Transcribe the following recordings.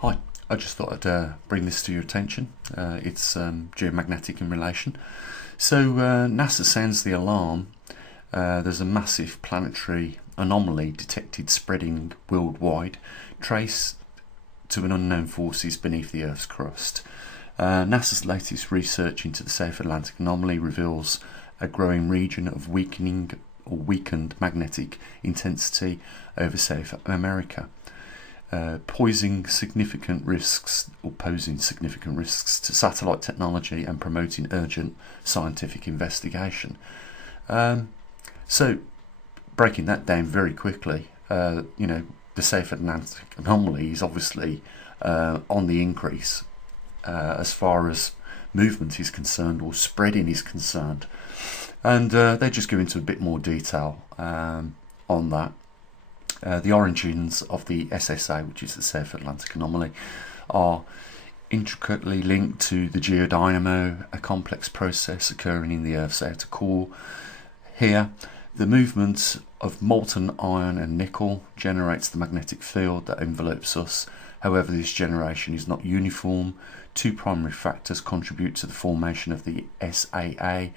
Hi, I just thought I'd bring this to your attention. It's geomagnetic in relation. So NASA sounds the alarm. There's a massive planetary anomaly detected spreading worldwide, traced to an unknown forces beneath the Earth's crust. NASA's latest research into the South Atlantic anomaly reveals a growing region of weakening or weakened magnetic intensity over South America. Posing significant risks to satellite technology and promoting urgent scientific investigation. So, breaking that down very quickly, the South Atlantic anomaly is obviously on the increase as far as movement is concerned or spreading is concerned, and they just go into a bit more detail on that. The origins of the SSA, which is the South Atlantic Anomaly, are intricately linked to the geodynamo, a complex process occurring in the Earth's outer core. Here, the movement of molten iron and nickel generates the magnetic field that envelopes us. However, this generation is not uniform. Two primary factors contribute to the formation of the SAA: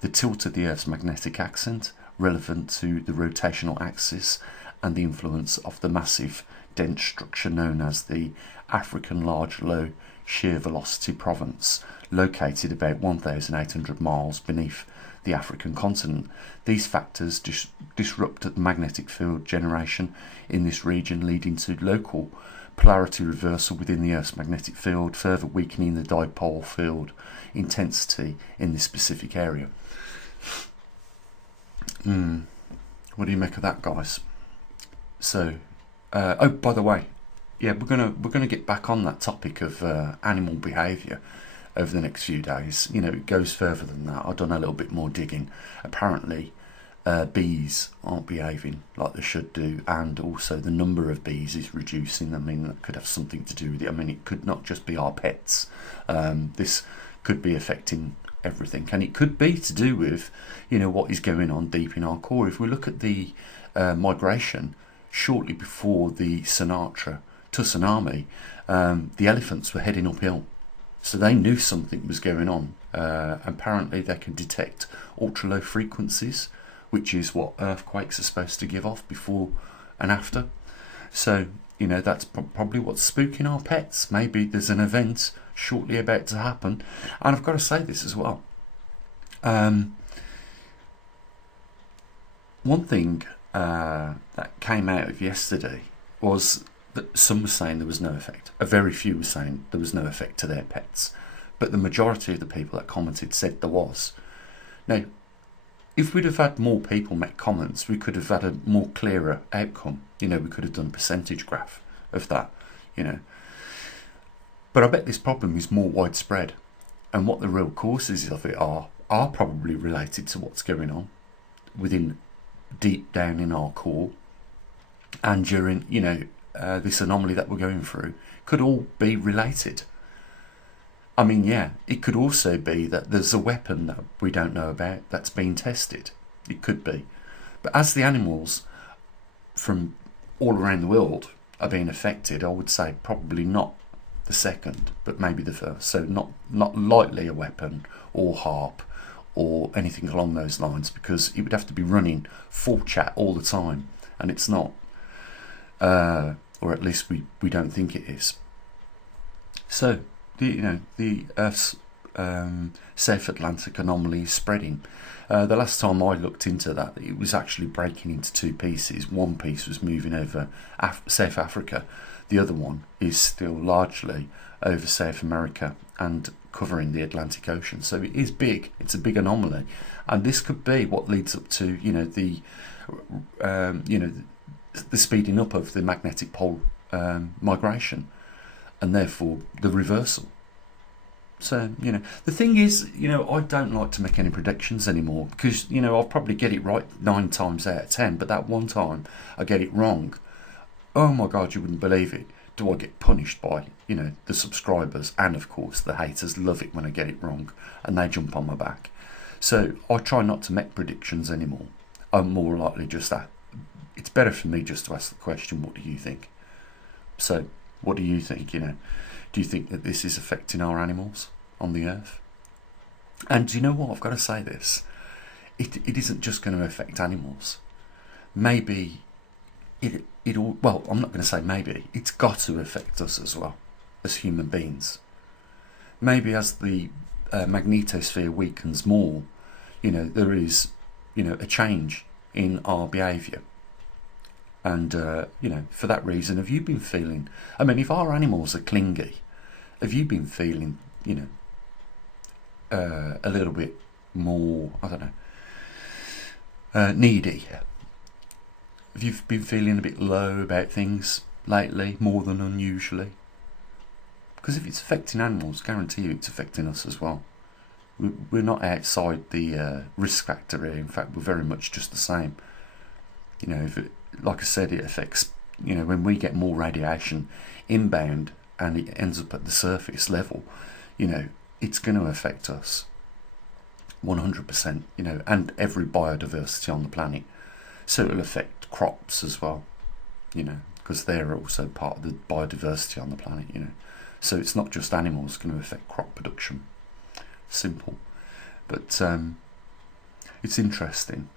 the tilt of the Earth's magnetic axis, relevant to the rotational axis, and the influence of the massive dense structure known as the African Large Low Shear Velocity Province, located about 1,800 miles beneath the African continent. These factors disrupt the magnetic field generation in this region, leading to local polarity reversal within the Earth's magnetic field, further weakening the dipole field intensity in this specific area. What do you make of that, guys? So, oh, by the way, yeah, we're gonna get back on that topic of animal behaviour over the next few days. It goes further than that. I've done a little bit more digging. Apparently, bees aren't behaving like they should do, and also the number of bees is reducing. I mean, that could have something to do with it. I mean, it could not just be our pets. This could be affecting everything, and it could be to do with what is going on deep in our core. If we look at the migration shortly before the tsunami, the elephants were heading uphill, so they knew something was going on. Apparently they can detect ultra low frequencies, which is what earthquakes are supposed to give off before and after. So that's probably what's spooking our pets. Maybe there's an event shortly about to happen. And I've got to say this as well, one thing that came out of yesterday was that some were saying there was no effect. A very few were saying there was no effect to their pets, but the majority of the people that commented said there was. Now, if we'd have had more people make comments, we could have had a more clearer outcome. We could have done a percentage graph of that, But I bet this problem is more widespread, and what the real causes of it are probably related to what's going on within deep down in our core, and during this anomaly that we're going through could all be related. I mean, yeah, it could also be that there's a weapon that we don't know about that's being tested. It could be, but as the animals from all around the world are being affected, I would say probably not the second, but maybe the first. So not likely a weapon or harp or anything along those lines, because it would have to be running full chat all the time, and it's not, or at least we don't think it is. So the Earth's South Atlantic anomaly is spreading. The last time I looked into that, it was actually breaking into two pieces. One piece was moving over South Africa. The other one is still largely over South America and covering the Atlantic Ocean. So it is big. It's a big anomaly, and this could be what leads up to the speeding up of the magnetic pole migration, and therefore the reversal. So the thing is, I don't like to make any predictions anymore, because I'll probably get it right 9 times out of 10, but that one time I get it wrong, oh my god, you wouldn't believe it. Do I get punished by the subscribers, and of course the haters love it when I get it wrong and they jump on my back. So I try not to make predictions anymore. I'm more likely just that it's better for me just to ask the question, what do you think? So What do you think? Do you think that this is affecting our animals on the earth? And you know what? I've got to say this. It isn't just going to affect animals. Maybe well, I'm not going to say maybe. It's got to affect us as well, as human beings. Maybe as the magnetosphere weakens more, there is, a change in our behaviour. And, for that reason, have you been feeling... I mean, if our animals are clingy, have you been feeling, a little bit more, I don't know, needy? Have you been feeling a bit low about things lately, more than unusually? Because if it's affecting animals, guarantee you it's affecting us as well. We're not outside the risk factor here. In fact, we're very much just the same. Like I said, it affects, when we get more radiation inbound and it ends up at the surface level, it's going to affect us 100%, and every biodiversity on the planet. So it'll affect crops as well, because they're also part of the biodiversity on the planet, So it's not just animals going to affect crop production. Simple. But it's interesting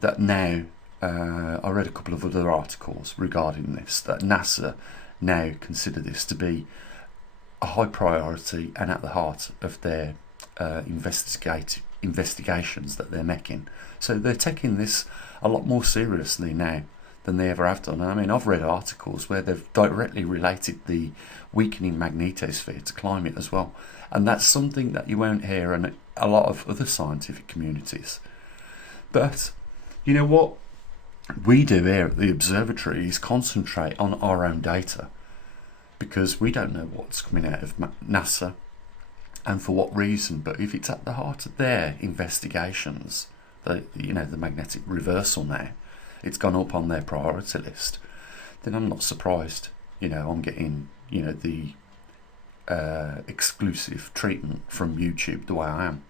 that now, I read a couple of other articles regarding this, that NASA now consider this to be a high priority and at the heart of their investigations that they're making. So they're taking this a lot more seriously now than they ever have done. I mean, I've read articles where they've directly related the weakening magnetosphere to climate as well. And that's something that you won't hear in a lot of other scientific communities. But you know what we do here at the observatory is concentrate on our own data, because we don't know what's coming out of NASA and for what reason. But if it's at the heart of their investigations, the magnetic reversal now, it's gone up on their priority list, then I'm not surprised, I'm getting, the exclusive treatment from YouTube the way I am.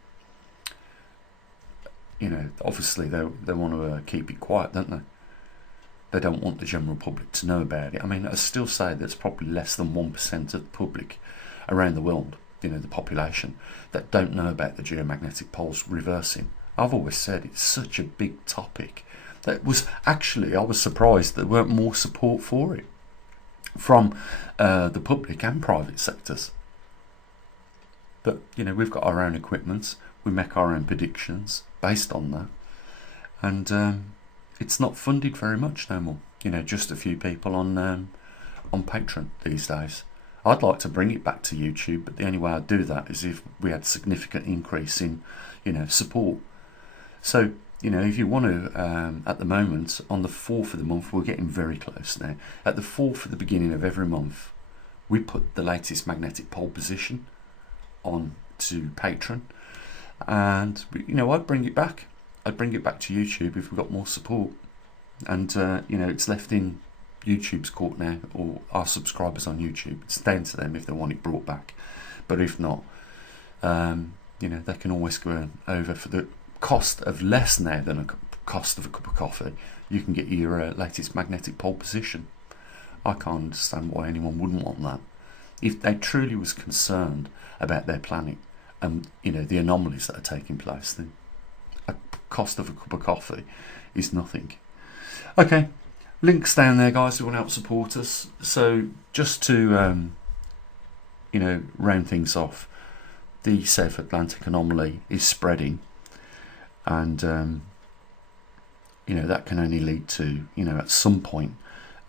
Obviously they want to keep it quiet, don't they? They don't want the general public to know about it. I mean, I still say there's probably less than 1% of the public around the world, the population, that don't know about the geomagnetic poles reversing. I've always said it's such a big topic that was actually, I was surprised there weren't more support for it from the public and private sectors. But we've got our own equipment, we make our own predictions based on that, and it's not funded very much no more. Just a few people on Patreon these days. I'd like to bring it back to YouTube, but the only way I'd do that is if we had significant increase in support. So if you want to, at the moment, on the 4th of the month, we're getting very close now. At the 4th at the beginning of every month, we put the latest magnetic pole position on to Patreon, and I'd bring it back. I'd bring it back to YouTube if we got more support. And it's left in YouTube's court now, or our subscribers on YouTube. It's down to them if they want it brought back. But if not, they can always go over for the cost of less now than a cost of a cup of coffee. You can get your latest magnetic pole position. I can't understand why anyone wouldn't want that. If they truly was concerned about their planet and the anomalies that are taking place, then a cost of a cup of coffee is nothing. Okay, links down there, guys, who want to help support us. So just to round things off, the South Atlantic anomaly is spreading, and that can only lead to at some point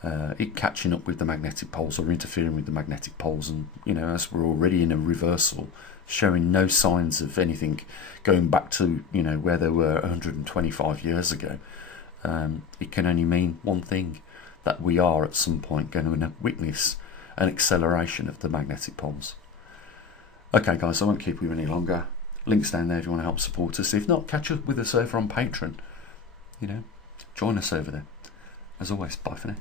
it catching up with the magnetic poles or interfering with the magnetic poles, and as we're already in a reversal, showing no signs of anything going back to where they were 125 years ago, it can only mean one thing, that we are at some point going to witness an acceleration of the magnetic poles. Okay guys, I won't keep you any longer. Links down there if you want to help support us. If not, catch up with us over on Patreon. Join us over there. As always, bye for now.